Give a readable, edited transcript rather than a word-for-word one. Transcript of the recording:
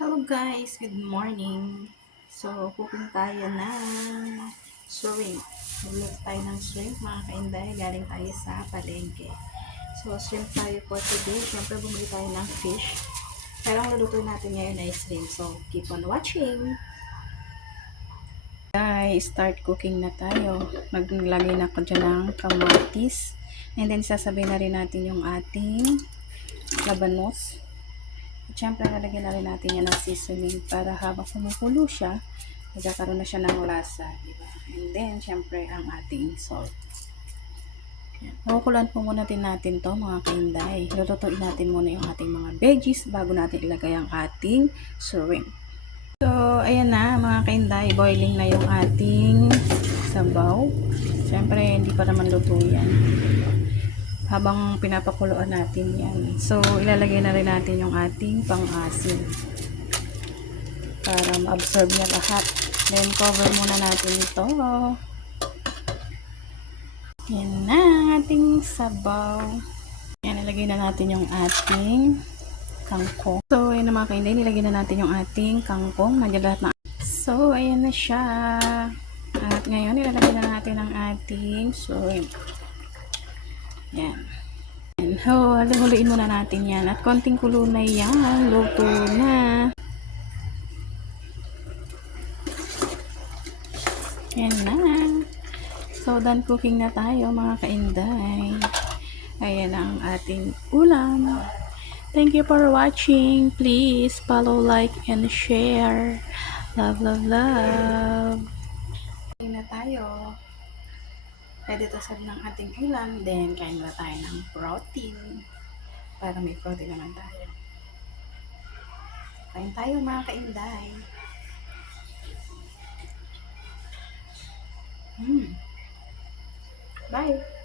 Hello guys, good morning. So, cooking tayo ng shrimp. Magluto tayo ng shrimp, mga kainday. Galing tayo sa palengke. So, shrimp tayo for today. Siyempre, bumili tayo ng fish. Pero ang luluto natin ngayon ay shrimp. So, keep on watching. Guys, start cooking na tayo. Maglagay na ko dyan ng kamatis. And then, sasabay na rin natin yung ating labanos. At syempre, lalagyan na rin natin yan ng seasoning para habang kumukulo siya, magkakaroon na siya ng lasa. Diba? And then, syempre, ang ating salt. Makukulan po muna din natin to mga kainday. Lulutuin natin muna yung ating mga veggies bago natin ilagay ang ating shrimp. So, ayan na mga kainday. Boiling na yung ating sabaw. Syempre, hindi pa naman luto yan. Habang pinapakuluan natin yan. So, ilalagay na rin natin yung ating pang-asin para ma-absorb niya lahat. Then, cover muna natin ito. Yan na ating sabaw. Yan, ilagay na natin yung ating kangkong. So, ayan na mga kainday, nilagay na natin yung ating kangkong. Nandiyan lahat na. So, ayan na siya. At ngayon, ilalagay na natin ang ating shrimp. Yan. Huliin muna natin yan. At konting kulo na yan. Luto na. Yan na. So, done cooking na tayo mga kainday. Ayan ang ating ulam. Thank you for watching. Please follow, like, and share. Love, love, love. Kain na tayo. Ready to serve ng ating ulam. Then, kain na tayo ng protein. Para may protein naman tayo. Kain tayo mga kainday. Bye!